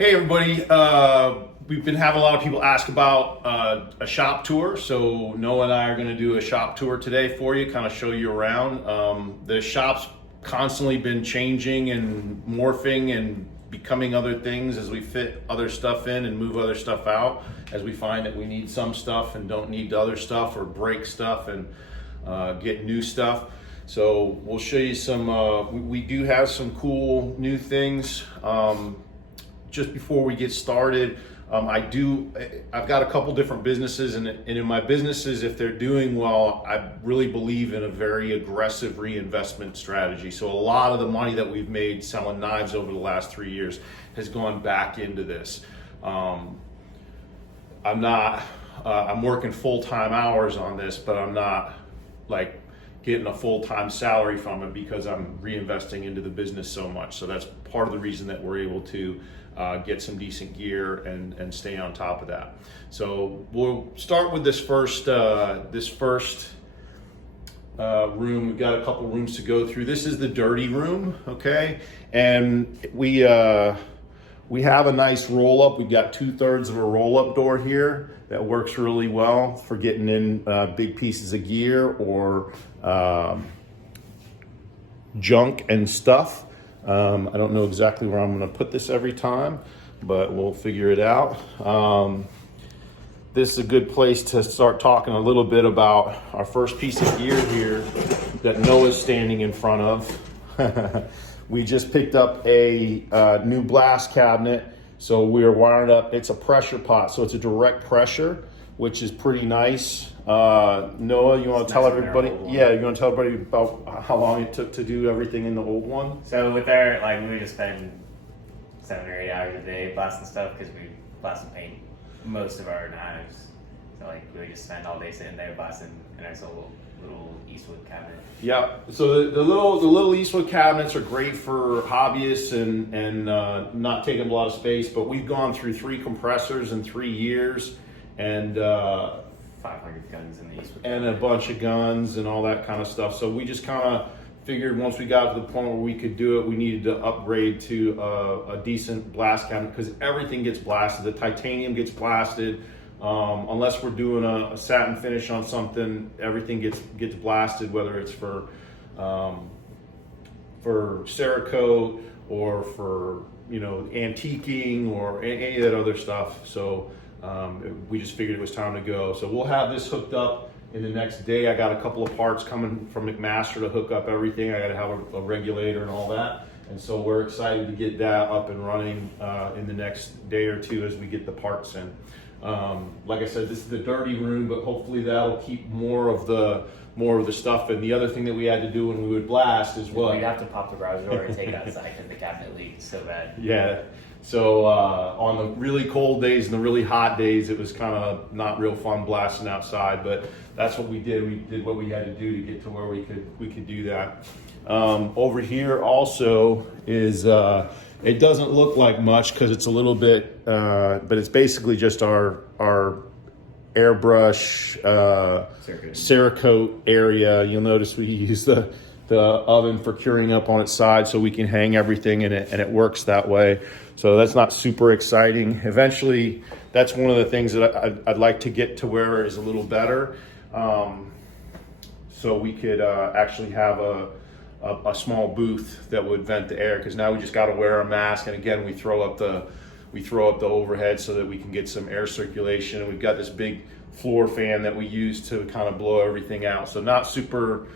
Hey everybody, we've been having a lot of people ask about a shop tour, so Noah and I are going to do a shop tour today for you, kind of show you around. The shop's constantly been changing and morphing and becoming other things as we fit other stuff in and move other stuff out, as we find that we need some stuff and don't need other stuff, or break stuff and get new stuff. So we'll show you some, we do have some cool new things. Just before we get started, I've got a couple different businesses, and in my businesses, if they're doing well, I really believe in a very aggressive reinvestment strategy. So a lot of the money that we've made selling knives over the last 3 years has gone back into this. I'm working full-time hours on this, but I'm not like getting a full-time salary from it because I'm reinvesting into the business so much. So that's part of the reason that we're able to get some decent gear and stay on top of that. So we'll start with this first room. We've got a couple rooms to go through. This is the dirty room, okay? And we have a nice roll-up. We've got 2/3 of a roll-up door here that works really well for getting in big pieces of gear or junk and stuff. I don't know exactly where I'm going to put this every time, but we'll figure it out. This is a good place to start talking a little bit about our first piece of gear here that Noah's standing in front of. We just picked up a new blast cabinet, so we're wiring up. It's a pressure pot, so it's a direct pressure, which is pretty nice. Noah, you want to tell everybody? Yeah, you want to tell everybody about how long it took to do everything in the old one? So with our, we would just spend 7 or 8 hours a day blasting stuff because we blast and paint most of our knives. So we would just spend all day sitting there blasting in our little Eastwood cabinet. Yeah. So the little Eastwood cabinets are great for hobbyists and not taking a lot of space. But we've gone through 3 compressors in 3 years, and 500 guns in the Eastwood and a bunch of guns and all that kind of stuff. So we just kind of figured once we got to the point where we could do it, we needed to upgrade to a decent blast cabinet, because everything gets blasted. The titanium gets blasted. Unless we're doing a satin finish on something, everything gets blasted, whether it's for Cerakote or for antiquing or any of that other stuff. So we just figured it was time to go. So we'll have this hooked up in the next day. I got a couple of parts coming from McMaster to hook up everything. I got to have a regulator and all that. And so we're excited to get that up and running in the next day or two as we get the parts in. Like I said, this is the dirty room, but hopefully that'll keep more of the stuff. And the other thing that we had to do when we would blast is what? We'd have to pop the garage door and take it outside because the cabinet leaked so bad. Yeah. So on the really cold days and the really hot days, it was kind of not real fun blasting outside, but that's what we did. We did what we had to do to get to where we could do that. Over here also is it doesn't look like much because it's a little bit, but it's basically just our airbrush Cerakote area. You'll notice we use the oven for curing up on its side so we can hang everything in it, and it works that way. So that's not super exciting. Eventually, that's one of the things that I'd like to get to where is a little better. So we could actually have a small booth that would vent the air, because now we just got to wear a mask, and again we throw up the overhead so that we can get some air circulation. And we've got this big floor fan that we use to kind of blow everything out. So not super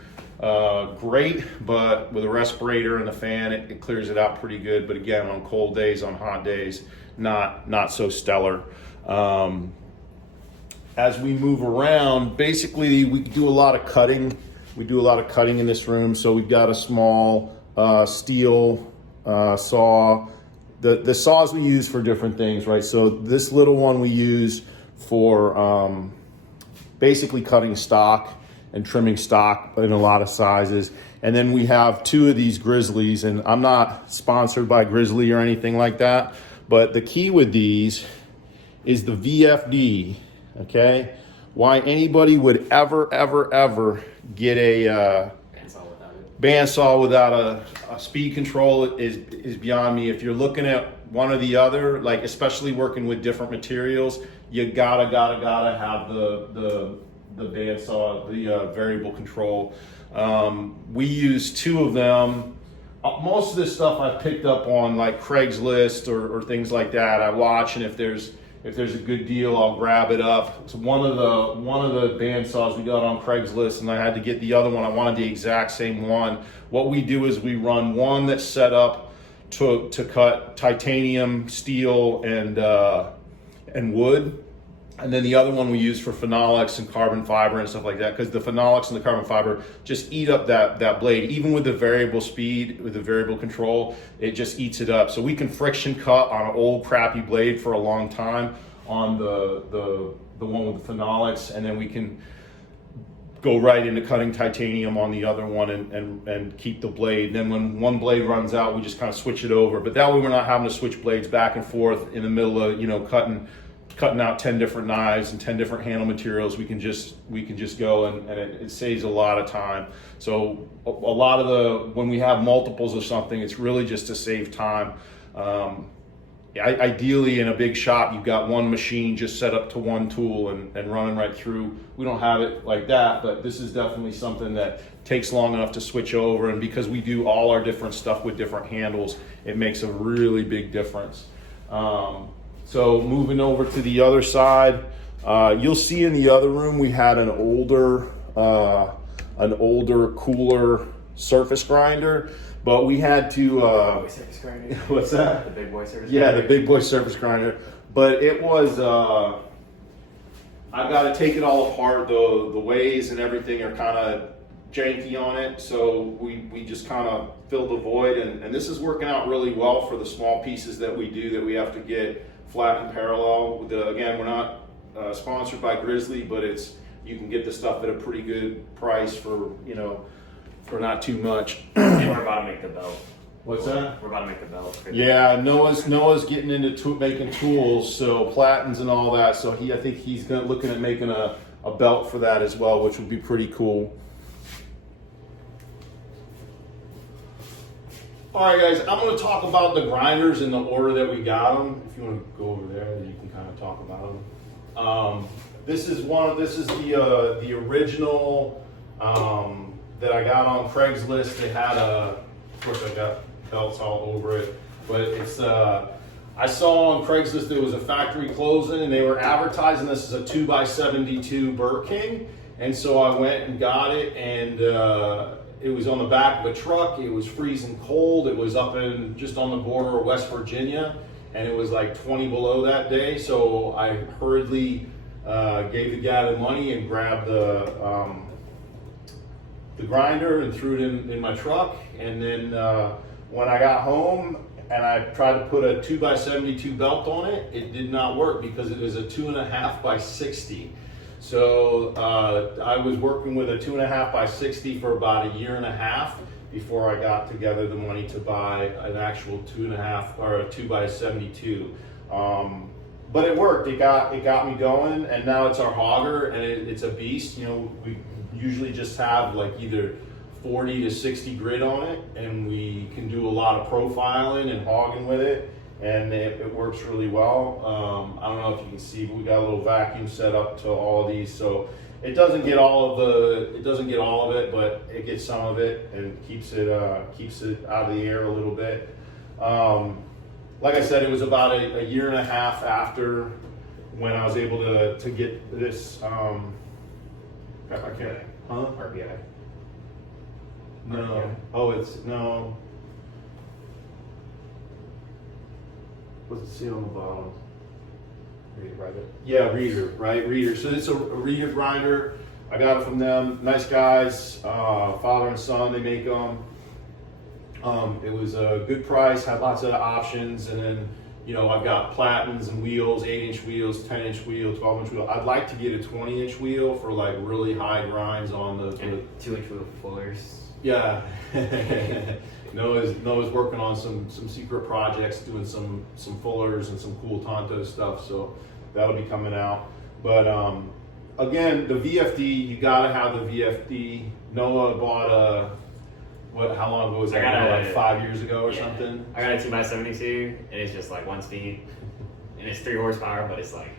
great, but with a respirator and the fan, it clears it out pretty good. But again, on cold days, on hot days, not so stellar. As we move around, basically we do a lot of cutting. We do a lot of cutting in this room. So we've got a small steel saw. The saws we use for different things, right? So this little one we use for basically cutting stock and trimming stock in a lot of sizes. And then we have 2 of these Grizzlies, and I'm not sponsored by Grizzly or anything like that, but the key with these is the VFD, okay? Why anybody would ever get a bandsaw without a speed control is beyond me. If you're looking at one or the other, like especially working with different materials, you gotta have the bandsaw, the variable control. We use two of them. Most of this stuff I've picked up on like Craigslist or things like that. I watch, and if there's a good deal, I'll grab it up. So one of the bandsaws we got on Craigslist, and I had to get the other one. I wanted the exact same one. What we do is we run one that's set up to cut titanium, steel, and wood. And then the other one we use for phenolics and carbon fiber and stuff like that, because the phenolics and the carbon fiber just eat up that blade. Even with the variable speed, with the variable control, it just eats it up. So we can friction cut on an old crappy blade for a long time on the one with the phenolics, and then we can go right into cutting titanium on the other one and keep the blade. And then when one blade runs out, we just kind of switch it over. But that way we're not having to switch blades back and forth in the middle of cutting out 10 different knives and 10 different handle materials. We can just go and it saves a lot of time. So a lot of when we have multiples of something, it's really just to save time. Ideally in a big shop, you've got one machine just set up to one tool and running right through. We don't have it like that, but this is definitely something that takes long enough to switch over. And because we do all our different stuff with different handles, it makes a really big difference. So moving over to the other side, you'll see in the other room we had an older, cooler surface grinder, but we had to. Surface grinder. What's that? The big boy surface. Yeah, grinder. the big boy surface grinder. But it was. I've got to take it all apart. The ways and everything are kind of janky on it, so we just kind of filled the void, and this is working out really well for the small pieces that we do that we have to get flat and parallel. Again, we're not sponsored by Grizzly, but you can get the stuff at a pretty good price for not too much. And we're about to make the belt. What's that? We're about to make the belt. Yeah, Noah's getting into making tools, so platens and all that. So I think he's looking at making a belt for that as well, which would be pretty cool. All right, guys, I'm going to talk about the grinders in the order that we got them. If you want to go over there, then you can kind of talk about them. This is the original that I got on Craigslist. It had of course I got belts all over it, but it's I saw on Craigslist there was a factory closing and they were advertising this as a 2x72 Burr King, and so I went and got it, and it was on the back of a truck. It was freezing cold. It was just on the border of West Virginia, and it was like 20 below that day. So I hurriedly gave the guy the money and grabbed the grinder and threw it in my truck. And then when I got home and I tried to put a 2x72 belt on it, it did not work because it was a 2.5x60. So I was working with a 2.5x60 for about a year and a half before I got together the money to buy an actual 2.5 or a 2x72. But it worked. It got me going, and now it's our hogger, and it's a beast. We usually just have like either 40 to 60 grit on it, and we can do a lot of profiling and hogging with it. And it works really well. I don't know if you can see, but we got a little vacuum set up to all of these, so it doesn't get all of it, but it gets some of it and keeps it out of the air a little bit. Like I said, it was about a year and a half after when I was able to get this. RPI. No. RPI. Oh, it's no. What's it say on the bottom? Reader, right? Yeah, Reader. So it's a Reader grinder. I got it from them. Nice guys, father and son. They make them. It was a good price. Had lots of options, and then I've got platens and wheels, 8-inch wheels, 10-inch wheel, 12-inch wheel. I'd like to get a 20-inch wheel for like really high grinds on the 2-inch wheel fullers. Yeah. Noah's working on some secret projects, doing some fullers and some cool Tonto stuff, so that'll be coming out. But again, the VFD, you gotta have the VFD. Noah bought how long ago was I that? got a- Like 5 years ago or Yeah. something? I got a 2x72, and it's just like 1 speed, and it's 3 horsepower, but it's like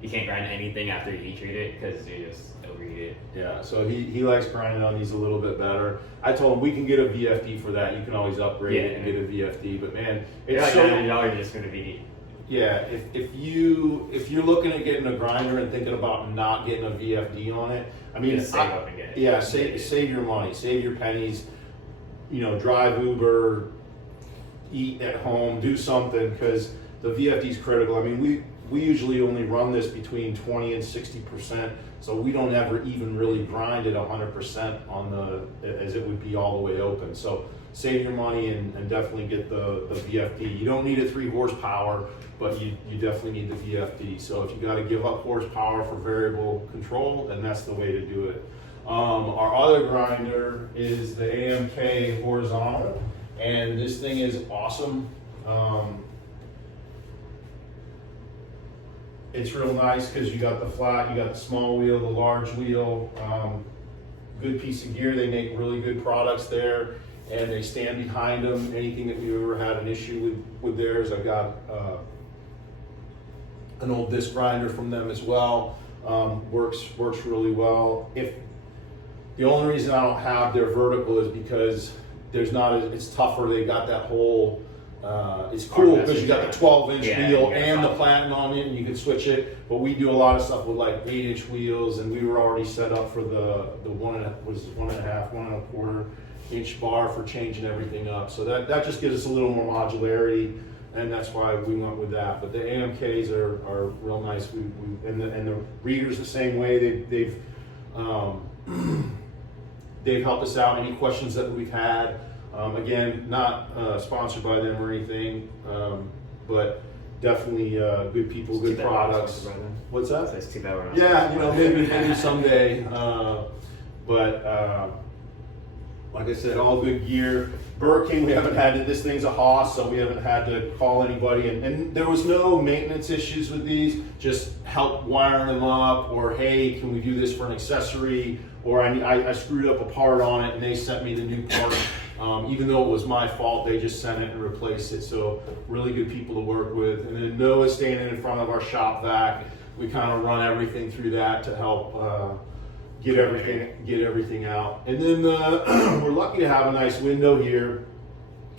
you can't grind anything after you heat treat it because you just overheat it. Yeah, so he likes grinding on these a little bit better. I told him we can get a VFD for that. You can always upgrade it and get a VFD. But man, They're it's like so $900 just for the VD. yeah. If you're looking at getting a grinder and thinking about not getting a VFD on it, I mean, Just save up and get it. yeah, save your money, save your pennies. You know, drive Uber, eat at home, do something because the VFD is critical. I mean, we usually only run this between 20 and 60%, so we don't ever even really grind it 100% on as it would be all the way open. So save your money and definitely get the VFD. You don't need a 3 horsepower, but you definitely need the VFD. So if you got to give up horsepower for variable control, then that's the way to do it. Our other grinder is the AMK horizontal, and this thing is awesome. It's real nice because you got the flat, you got the small wheel, the large wheel. Good piece of gear. They make really good products there, and they stand behind them. Anything that we've ever had an issue with theirs, I've got an old disc grinder from them as well. Works really well. If the only reason I don't have their vertical is because it's tougher. They got that whole. It's cool because you got the 12-inch wheel and the platen on it, and you can switch it. But we do a lot of stuff with like 8-inch wheels, and we were already set up for the 1.5-inch bar for changing everything up. So that just gives us a little more modularity, and that's why we went with that. But the AMKs are real nice. And the readers the same way. They've helped us out. Any questions that we've had. Again, not sponsored by them or anything, but definitely good people, good products. What's that? So it's too bad we're not. Yeah, maybe someday. But like I said, all good gear. Burger King, we haven't had this thing's a Haas, so we haven't had to call anybody. And there was no maintenance issues with these. Just help wiring them up, or hey, can we do this for an accessory? Or I screwed up a part on it, and they sent me the new part. Even though it was my fault, they just sent it and replaced it. So really good people to work with. And then Noah's standing in front of our shop vac. We kind of run everything through that to help get everything out. And then we're lucky to have a nice window here,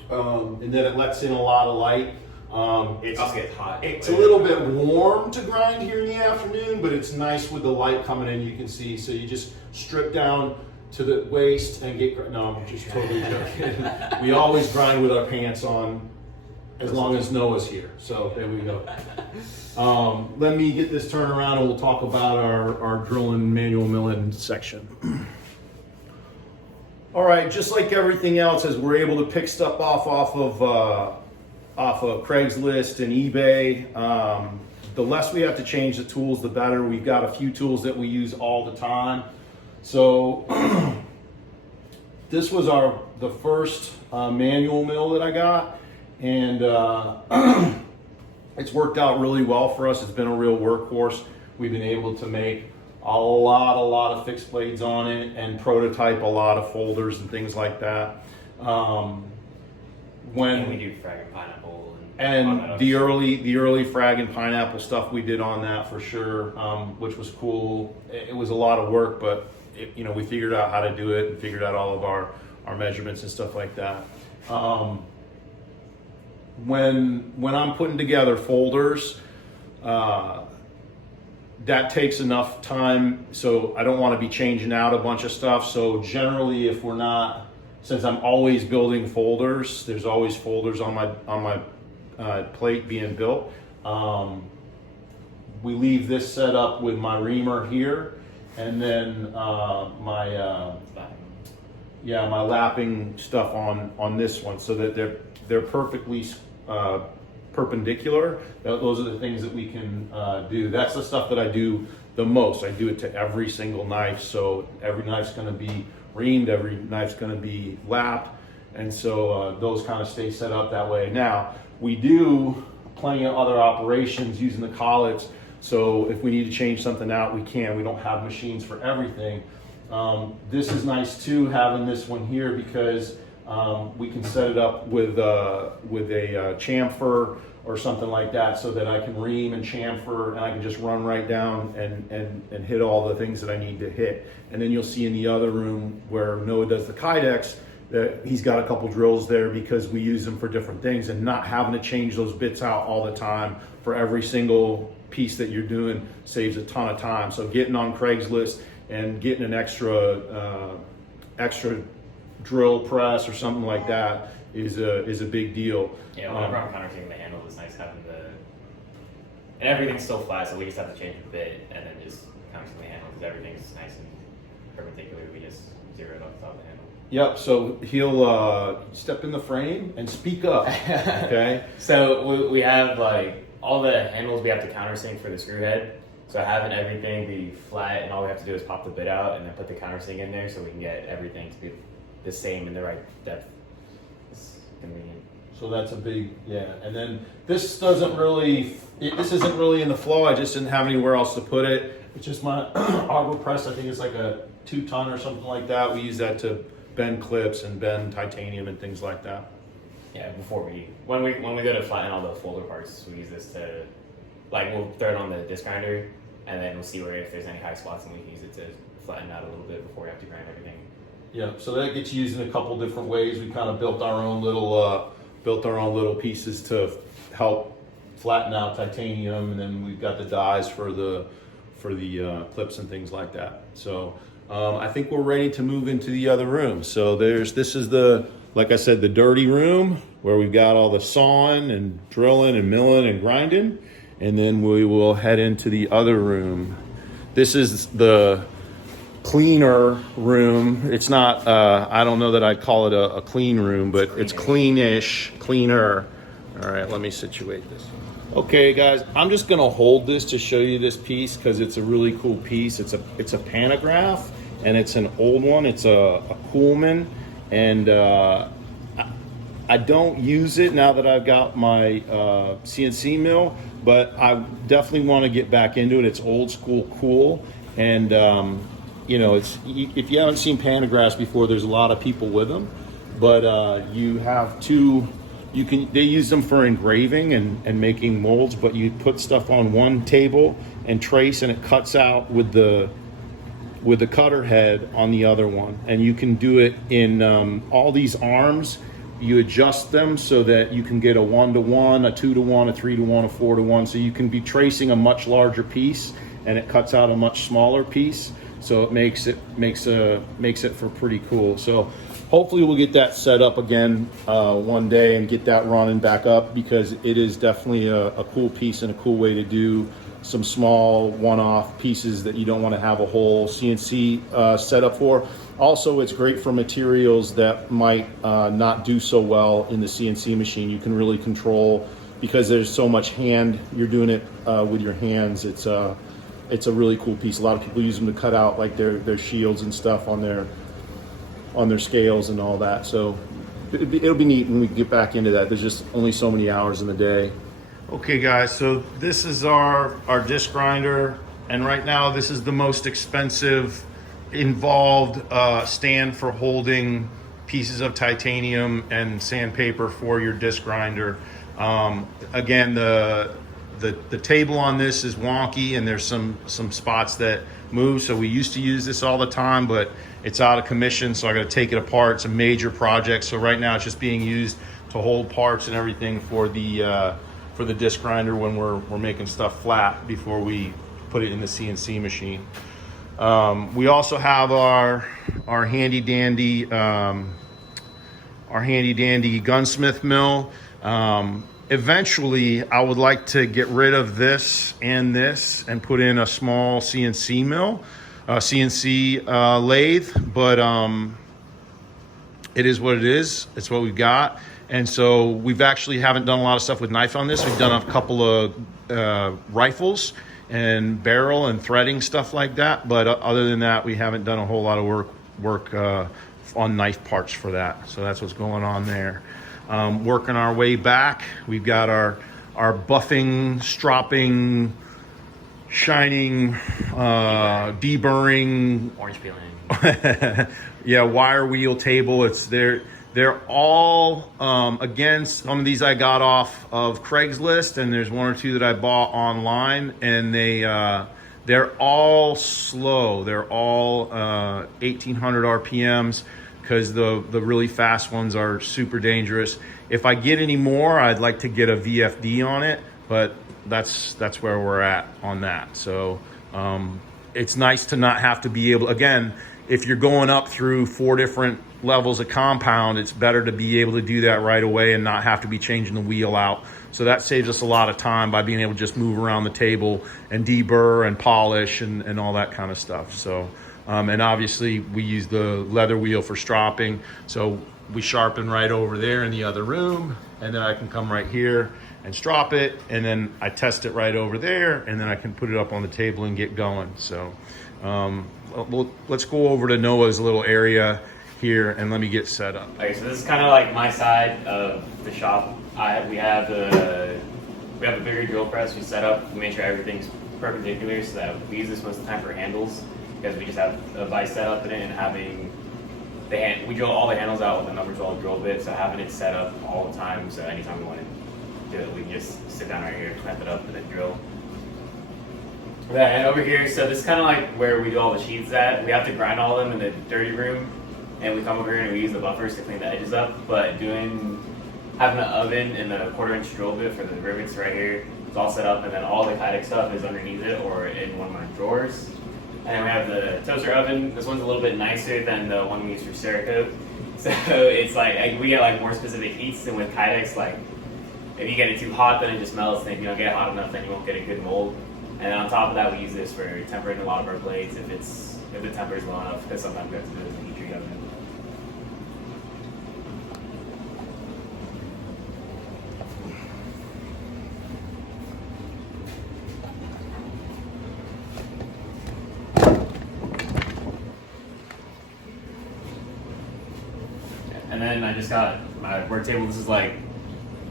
and then it lets in a lot of light. It also gets hot. It's a little bit warm to grind here in the afternoon, but it's nice with the light coming in. You can see, so you just strip down to the waist and get. No, I'm just totally joking. We always grind with our pants on, as long as Noah's here. So there we go. Let me get this turned around, and we'll talk about our drilling, manual milling section. All right, just like everything else, as we're able to pick stuff off of Craigslist and eBay, the less we have to change the tools, the better. We've got a few tools that we use all the time. So this was the first manual mill that I got, and it's worked out really well for us. It's been a real workhorse. We've been able to make a lot of fixed blades on it and prototype a lot of folders and things like that. When we do frag and pineapple and the early frag and pineapple stuff we did on that for sure, which was cool. It was a lot of work, but we figured out how to do it and figured out all of our measurements and stuff like that. When I'm putting together folders, that takes enough time, so I don't want to be changing out a bunch of stuff. So generally, since I'm always building folders, there's always folders on my plate being built. We leave this set up with my reamer here, and then my lapping stuff on this one, so that they're perfectly perpendicular. Those are the things that we can do. That's the stuff that I do the most. I do it to every single knife, so every knife's going to be reamed, every knife's going to be lapped, and so those kind of stay set up that way. Now, we do plenty of other operations using the collets, so if we need to change something out, we can. We don't have machines for everything. This is nice too, having this one here, because we can set it up with a chamfer or something like that, so that I can ream and chamfer, and I can just run right down and hit all the things that I need to hit. And then you'll see in the other room where Noah does the kydex that he's got a couple drills there because we use them for different things, and not having to change those bits out all the time for every single piece that you're doing saves a ton of time. So getting on Craigslist and getting an extra drill press or something like that is a big deal. Yeah, whenever I'm countersinking the handle, it's nice having and everything's still flat, so we just have to change a bit and then just countersink the handle because everything's nice and perpendicular. We just zero it off the top of the handle. Yep, so he'll step in the frame and speak up, okay? So we have like all the handles we have to countersink for the screw head. So having everything be flat and all we have to do is pop the bit out and then put the countersink in there so we can get everything to be the same in the right depth. It's convenient. So that's a big, yeah. And then this isn't really in the flow. I just didn't have anywhere else to put it. It's just my arbor press. I think it's like a 2-ton or something like that. We use that to bend clips and bend titanium and things like that. Yeah, when we go to flatten all the folder parts, we use this to, like, we'll throw it on the disc grinder and then we'll see if there's any high spots, and we can use it to flatten out a little bit before we have to grind everything. Yeah, so that gets used in a couple different ways. We kind of built our own little pieces to help flatten out titanium, and then we've got the dies for the clips and things like that. So I think we're ready to move into the other room. So this is like I said, the dirty room where we've got all the sawing and drilling and milling and grinding, and then we will head into the other room. This is the cleaner room. It's not, I don't know that I'd call it a clean room, but it's cleanish, cleaner. All right, let me situate this. Okay, guys, I'm just gonna hold this to show you this piece because it's a really cool piece. It's a pantograph, and it's an old one. It's a Coolman, and I don't use it now that I've got my CNC mill, but I definitely want to get back into it. It's old school cool, and you know, if you haven't seen pantographs before, there's a lot of people with them, but you have two. They use them for engraving and making molds, but you put stuff on one table and trace, and it cuts out with the cutter head on the other one. And you can do it in all these arms. You adjust them so that you can get a 1-to-1, a 2-to-1, a 3-to-1, a 4-to-1. So you can be tracing a much larger piece, and it cuts out a much smaller piece. So it makes it for pretty cool. So hopefully we'll get that set up again one day and get that running back up, because it is definitely a cool piece and a cool way to do some small one-off pieces that you don't want to have a whole CNC setup for. Also, it's great for materials that might not do so well in the CNC machine. You can really control, because there's so much you're doing it with your hands. It's a really cool piece. A lot of people use them to cut out like their shields and stuff on their scales and all that. So it'll be neat when we get back into that. There's just only so many hours in the day. Okay, guys, so this is our disc grinder, and right now this is the most expensive involved stand for holding pieces of titanium and sandpaper for your disc grinder. Again, the table on this is wonky, and there's some spots that move. So we used to use this all the time, but it's out of commission, so I got to take it apart. It's a major project. So right now it's just being used to hold parts and everything for the disc grinder when we're making stuff flat before we put it in the CNC machine. We also have our handy dandy gunsmith mill. Eventually, I would like to get rid of this and put in a small CNC mill, CNC lathe, but it is what it is. It's what we've got. And so we've actually haven't done a lot of stuff with knife on this. We've done a couple of rifles and barrel and threading stuff like that. But other than that, we haven't done a whole lot of work on knife parts for that. So that's what's going on there. Working our way back, we've got our buffing, stropping, shining, deburring, orange peeling. yeah, wire wheel table. It's there. They're all, again, some of these I got off of Craigslist, and there's one or two that I bought online, and they're all slow. They're all 1800 RPMs, because the really fast ones are super dangerous. If I get any more, I'd like to get a VFD on it, but that's where we're at on that. So it's nice to not have to be able, again, if you're going up through 4 different levels of compound, it's better to be able to do that right away and not have to be changing the wheel out. So that saves us a lot of time by being able to just move around the table and deburr and polish and all that kind of stuff. So, and obviously we use the leather wheel for stropping. So we sharpen right over there in the other room, and then I can come right here and strop it, and then I test it right over there, and then I can put it up on the table and get going. So let's go over to Noah's little area here and let me get set up. Okay, so this is kind of like my side of the shop. We have a bigger drill press we set up. We made sure everything's perpendicular, so that we use this most of the time for handles, because we just have a vise set up in it, and having we drill all the handles out with a number 12 drill bit, so having it set up all the time, so anytime we want to do it, we can just sit down right here, clamp it up, and then drill. Yeah, and over here, so this is kind of like where we do all the sheets at. We have to grind all of them in the dirty room, and we come over here and we use the buffers to clean the edges up. But having an oven and the 1/4-inch drill bit for the rivets right here, it's all set up, and then all the Kydex stuff is underneath it or in one of my drawers. And then we have the toaster oven. This one's a little bit nicer than the one we use for Cerakote. So it's like we get like more specific heats, and with Kydex, like if you get it too hot, then it just melts, and if you don't get it hot enough, then you won't get a good mold. And then on top of that, we use this for tempering a lot of our blades if the temperature is low enough, because sometimes we have to do it in the heat treat oven. And then I just got my work table. This is like,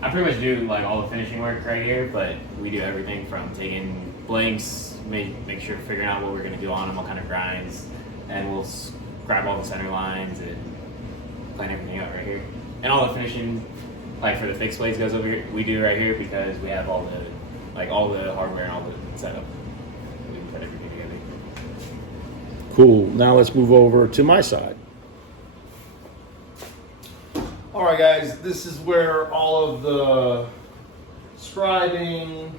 I pretty much do like all the finishing work right here, but we do everything from taking blanks, make sure figuring out what we're going to do on them, what kind of grinds, and we'll grab all the center lines and plan everything out right here. And all the finishing, like for the fixed blades, goes over here. We do right here because we have all the hardware and all the setup. We can put everything together. Cool. Now let's move over to my side. All right, guys, this is where all of the scribing,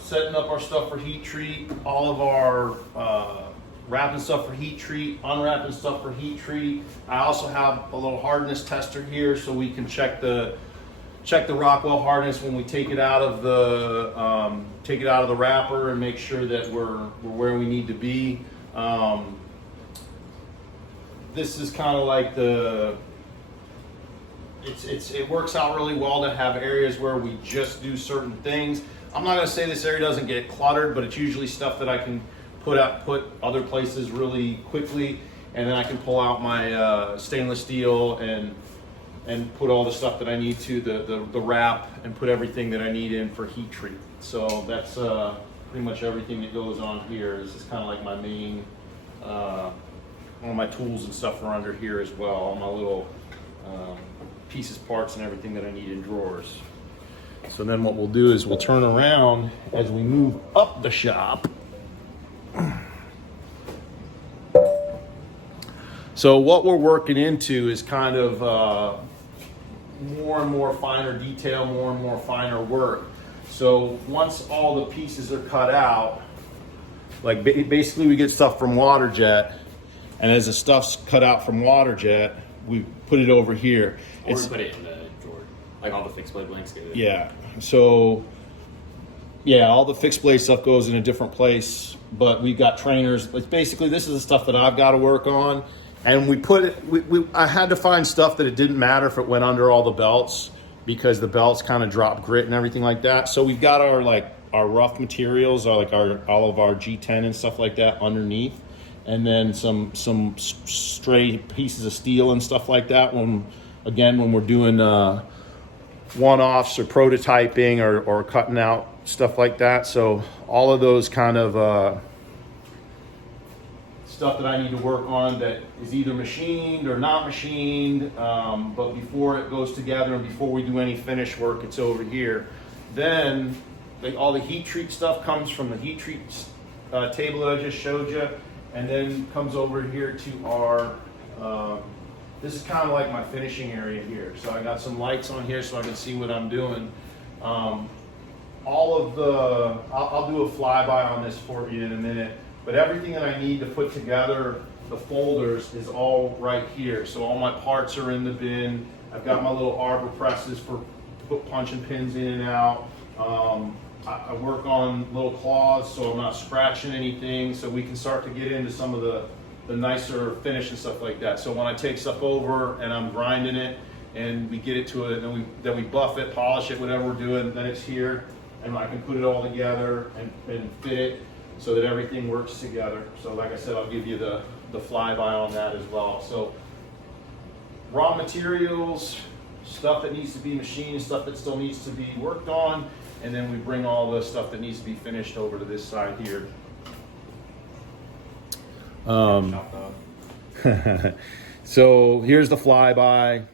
setting up our stuff for heat treat, all of our wrapping stuff for heat treat, unwrapping stuff for heat treat. I also have a little hardness tester here, so we can check the Rockwell hardness when we take it out of the wrapper and make sure that we're where we need to be. This is kind of like it works out really well to have areas where we just do certain things. I'm not going to say this area doesn't get cluttered, but it's usually stuff that I can put other places really quickly, and then I can pull out my stainless steel and put all the stuff that I need to, the wrap, and put everything that I need in for heat treat. So that's pretty much everything that goes on here. This is kind of like my main, all my tools and stuff are under here as well, all my little pieces, parts, and everything that I need in drawers. So then what we'll do is we'll turn around as we move up the shop. So what we're working into is kind of more and more finer detail, more and more finer work. So once all the pieces are cut out, like basically we get stuff from water jet, and as the stuff's cut out from water jet, we put it over here. Or we put it in the drawer, like all the fixed blade blanks go there. Yeah, so yeah, all the fixed blade stuff goes in a different place, but we've got trainers. It's basically, this is the stuff that I've got to work on, and we put it. I had to find stuff that it didn't matter if it went under all the belts, because the belts kind of drop grit and everything like that. So we've got our rough materials, all of our G10 and stuff like that underneath, and then some stray pieces of steel and stuff like that when we're doing one-offs or prototyping or cutting out stuff like that. So all of those kind of stuff that I need to work on that is either machined or not machined, but before it goes together and before we do any finish work, it's over here. Then all the heat treat stuff comes from the heat treat table that I just showed you, and then comes over here to our, this is kind of like my finishing area here. So I got some lights on here so I can see what I'm doing. All of the, I'll do a flyby on this for you in a minute, but everything that I need to put together the folders is all right here. So all my parts are in the bin. I've got my little arbor presses for put punching pins in and out. I work on little claws so I'm not scratching anything, so we can start to get into some of the nicer finish and stuff like that. So when I take stuff over and I'm grinding it and we get it to it, and then we buff it, polish it, whatever we're doing, then it's here and I can put it all together and fit it so that everything works together. So like I said, I'll give you the flyby on that as well. So raw materials, stuff that needs to be machined, stuff that still needs to be worked on, and then we bring all the stuff that needs to be finished over to this side here. So here's the flyby,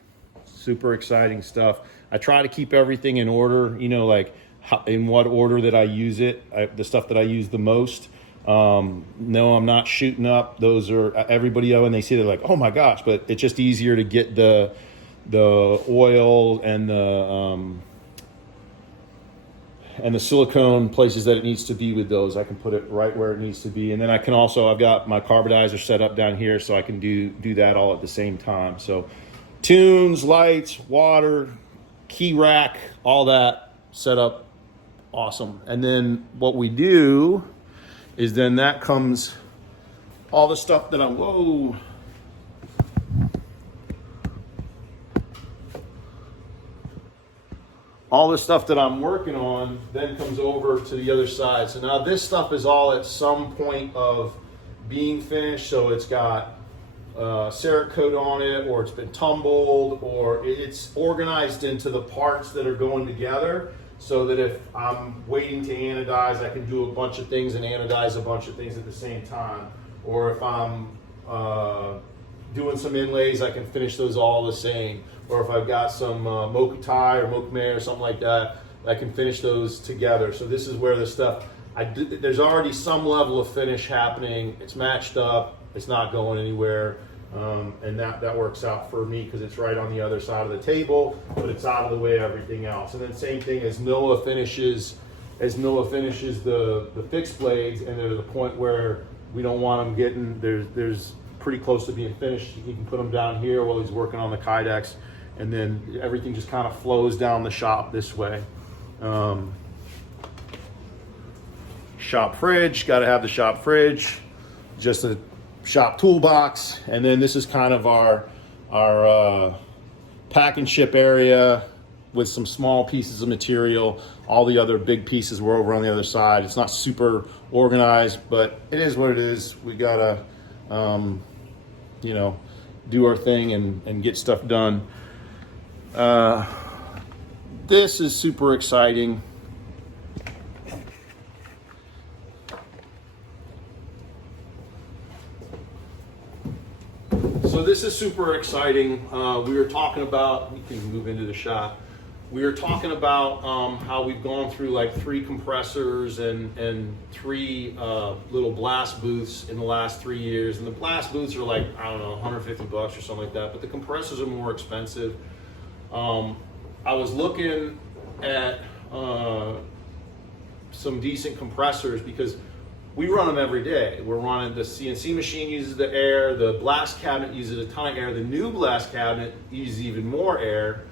super exciting stuff. I try to keep everything in order, you know, like in what order that I use it, the stuff that I use the most. No, I'm not shooting up. Those are everybody when they see it, they're like, oh my gosh, but it's just easier to get the oil and the silicone places that it needs to be with those. I can put it right where it needs to be. And then I can also, I've got my carbonizer set up down here so I can do that all at the same time. So tunes, lights, water, key rack, all that set up awesome. And then what we do is then that comes all the stuff that I'm, whoa. All the stuff that I'm working on then comes over to the other side. So now this stuff is all at some point of being finished. So it's got Cerakote on it, or it's been tumbled, or it's organized into the parts that are going together, so that if I'm waiting to anodize, I can do a bunch of things and anodize a bunch of things at the same time. Or if I'm doing some inlays, I can finish those all the same. Or if I've got some mokutai or mokume or something like that, I can finish those together. So this is where the stuff, there's already some level of finish happening. It's matched up, it's not going anywhere. And that works out for me because it's right on the other side of the table, but it's out of the way of everything else. And then same thing as Noah finishes the fixed blades, and they're at the point where we don't want them getting, there's pretty close to being finished. He can put them down here while he's working on the kydex, and then everything just kind of flows down the shop this way. Shop fridge, got to have the shop fridge, just a shop toolbox, and then this is kind of our pack and ship area with some small pieces of material. All the other big pieces were over on the other side. It's not super organized, but it is what it is. We gotta you know, do our thing and get stuff done. This is super exciting. So this is super exciting. We were talking about, we can move into the shop. We were talking about how we've gone through like 3 compressors and 3 little blast booths in the last 3 years. And the blast booths are like, I don't know, $150 or something like that, but the compressors are more expensive. I was looking at some decent compressors because we run them every day. We're running, the CNC machine uses the air, the blast cabinet uses a ton of air, the new blast cabinet uses even more air.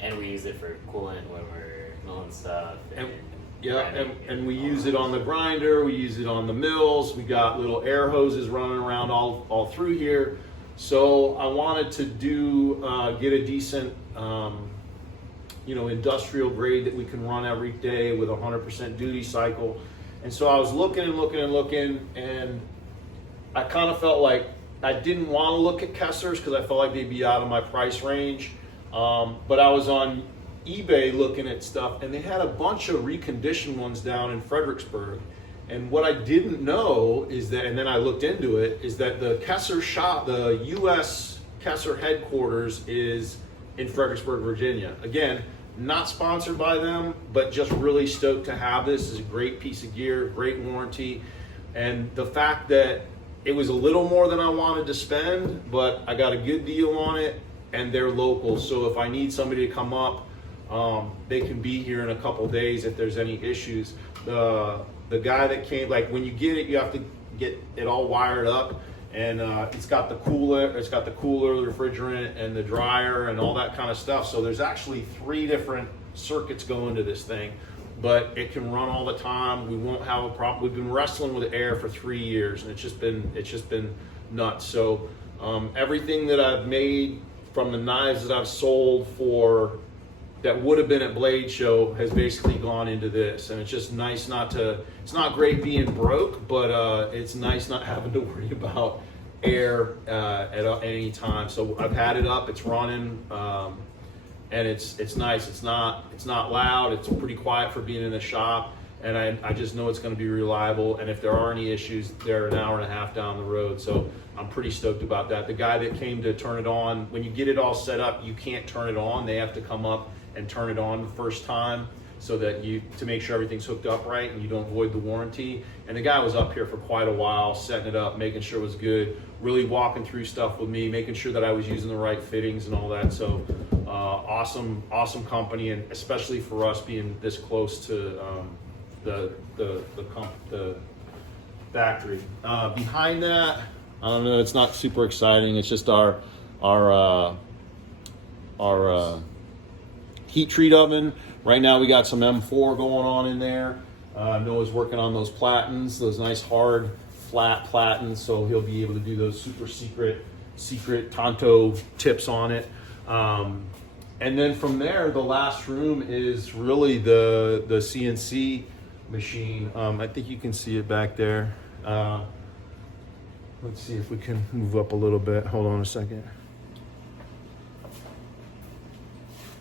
And we use it for coolant when we're milling stuff. And we use it on the grinder, we use it on the mills, we got little air hoses running around all through here. So I wanted to get a decent you know, industrial grade that we can run every day with 100% duty cycle. And so I was looking, and I kind of felt like I didn't want to look at Kessler's because I felt like they'd be out of my price range. But I was on eBay looking at stuff, and they had a bunch of reconditioned ones down in Fredericksburg. And what I didn't know is that, and then I looked into it, is that the Kessler shop, the U.S. Kessler headquarters is in Fredericksburg, Virginia. Again, not sponsored by them, but just really stoked to have this. This is a great piece of gear, great warranty. And the fact that it was a little more than I wanted to spend, but I got a good deal on it, and they're local. So if I need somebody to come up, they can be here in a couple days if there's any issues. The guy that came, like when you get it, you have to get it all wired up, and it's got the cooler, the refrigerant, and the dryer, and all that kind of stuff. So there's actually 3 different circuits going to this thing, but it can run all the time. We won't have a problem. We've been wrestling with air for 3 years, and it's just been nuts. So everything that I've made from the knives that I've sold for that would have been at Blade Show has basically gone into this, and it's just nice not to, it's not great being broke, but it's nice not having to worry about air at any time. So I've had it up, it's running, and it's nice. It's not loud, it's pretty quiet for being in the shop, and I just know it's going to be reliable, and if there are any issues, they're an hour and a half down the road. So I'm pretty stoked about that. The guy that came to turn it on, when you get it all set up, you can't turn it on. They have to come up and turn it on the first time, so that to make sure everything's hooked up right and you don't void the warranty. And the guy was up here for quite a while, setting it up, making sure it was good, really walking through stuff with me, making sure that I was using the right fittings and all that. So awesome company, and especially for us being this close to the factory. Behind that, I don't know, it's not super exciting. It's just our heat treat oven. Right now we got some M4 going on in there. Noah's working on those platens, those nice hard flat platens, so he'll be able to do those super secret Tonto tips on it. And then from there, the last room is really the CNC machine. I think you can see it back there. Let's see if we can move up a little bit. Hold on a second.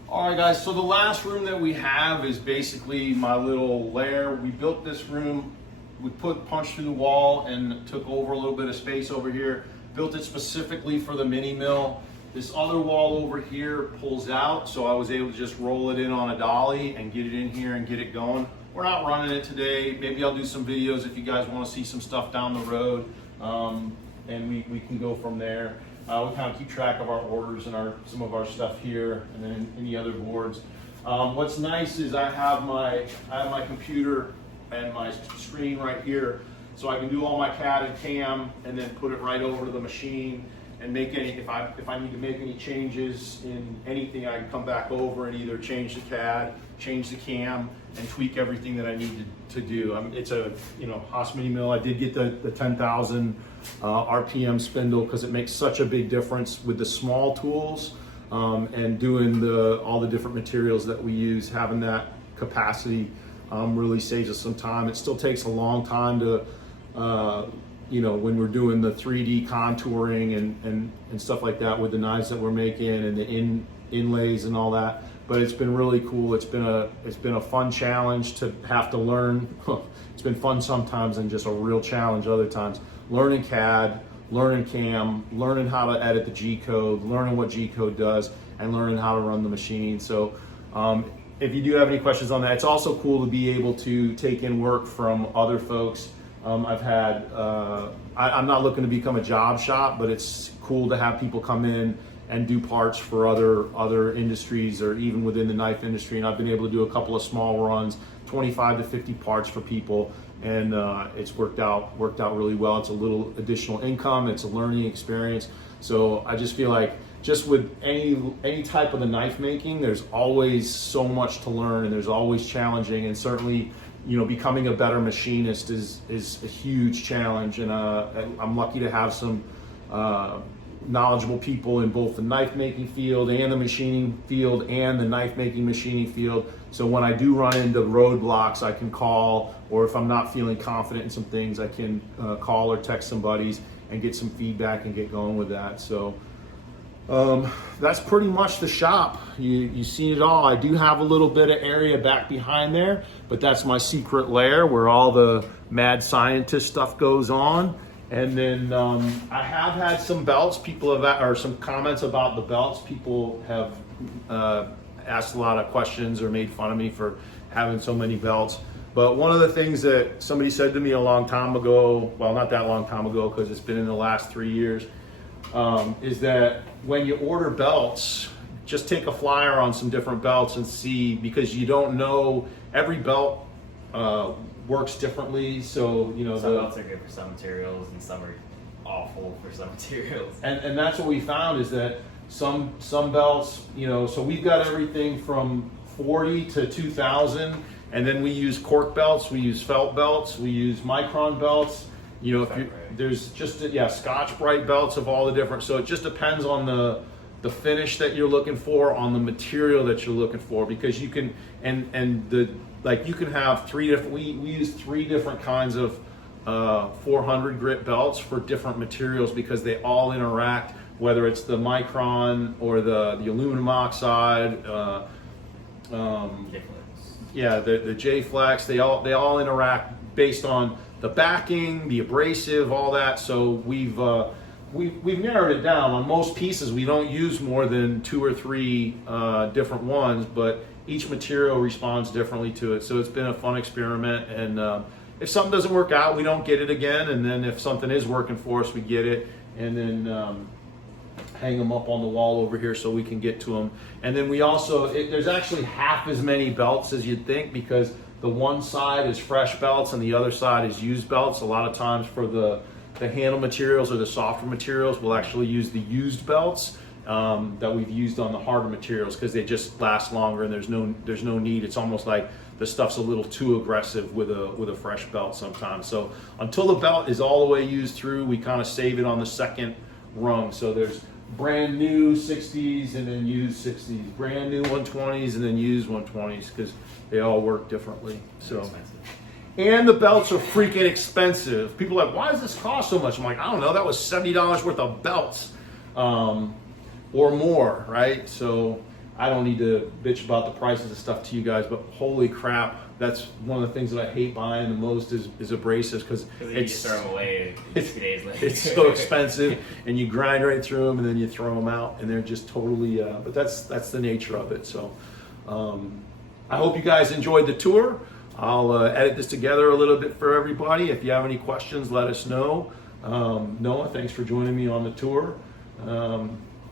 All right, guys, so the last room that we have is basically my little lair. We built this room, we punched through the wall and took over a little bit of space over here, built it specifically for the mini mill. This other wall over here pulls out, so I was able to just roll it in on a dolly and get it in here and get it going. We're not running it today. Maybe I'll do some videos if you guys want to see some stuff down the road, and we can go from there. We kind of keep track of our orders and some of our stuff here, and then any other boards. What's nice is I have my computer and my screen right here, so I can do all my CAD and CAM, and then put it right over to the machine and make any, if I need to make any changes in anything, I can come back over and either change the CAD, change the CAM, and tweak everything that I need to do. It's a Haas mini mill. I did get the 10,000 RPM spindle because it makes such a big difference with the small tools, and doing all the different materials that we use. Having that capacity really saves us some time. It still takes a long time to when we're doing the 3D contouring and stuff like that with the knives that we're making and the inlays and all that. But it's been really cool. It's been a fun challenge to have to learn. It's been fun sometimes and just a real challenge other times. Learning CAD, learning CAM, learning how to edit the G code, learning what G code does, and learning how to run the machine. So if you do have any questions on that, it's also cool to be able to take in work from other folks. I've had, I'm not looking to become a job shop, but it's cool to have people come in and do parts for other industries or even within the knife industry. And I've been able to do a couple of small runs, 25 to 50 parts for people, and it's worked out really well. It's a little additional income. It's a learning experience. So I just feel like just with any type of the knife making, there's always so much to learn, and there's always challenging, and certainly becoming a better machinist is a huge challenge. And I'm lucky to have some knowledgeable people in both the knife making field and the machining field and the knife making machining field. So when I do run into roadblocks, I can call, or if I'm not feeling confident in some things, I can call or text some buddies and get some feedback and get going with that. So That's pretty much the shop. You see it all. I do have a little bit of area back behind there, but that's my secret lair where all the mad scientist stuff goes on. And then I have had some belts. People have, or some comments about the belts. People have asked a lot of questions or made fun of me for having so many belts. But one of the things that somebody said to me a long time ago, well, not that long time ago, because it's been in the last 3 years, is that when you order belts, just take a flyer on some different belts and see, because you don't know, every belt works differently. So, you know, some belts are good for some materials and some are awful for some materials. And that's what we found, is that some belts, you know, so we've got everything from 40 to 2000, and then we use cork belts, we use felt belts, we use micron belts. You know, if you, there's just, yeah, Scotch-Brite belts of all the different, so it just depends on the finish that you're looking for, on the material that you're looking for, because you can, and the, like, you can have three different, we use 3 different kinds of 400 grit belts for different materials, because they all interact, whether it's the micron or the aluminum oxide, yeah, the J-Flex, they all interact based on the backing, the abrasive, all that. So we've narrowed it down. On most pieces, we don't use more than 2 or 3 different ones, but each material responds differently to it. So it's been a fun experiment, and if something doesn't work out, we don't get it again, and then if something is working for us, we get it, and then hang them up on the wall over here so we can get to them. And then we also, there's actually half as many belts as you'd think, because the one side is fresh belts and the other side is used belts. A lot of times for the handle materials or the softer materials, we'll actually use the used belts that we've used on the harder materials, because they just last longer and there's no need. It's almost like the stuff's a little too aggressive with a fresh belt sometimes. So until the belt is all the way used through, we kind of save it on the second rung. So there's brand new 60s and then used 60s, brand new 120s and then used 120s, because they all work differently. So, and the belts are freaking expensive. People are like, why does this cost so much? I'm like, I don't know, that was $70 worth of belts or more, right? So I don't need to bitch about the prices of stuff to you guys, but holy crap, that's one of the things that I hate buying the most is abrasives, because it's throw them away 2 days later. It's so expensive, and you grind right through them and then you throw them out, and they're just totally. But that's the nature of it. So I hope you guys enjoyed the tour. I'll edit this together a little bit for everybody. If you have any questions, let us know. Noah, thanks for joining me on the tour.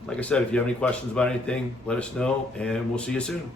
Like I said, if you have any questions about anything, let us know, and we'll see you soon.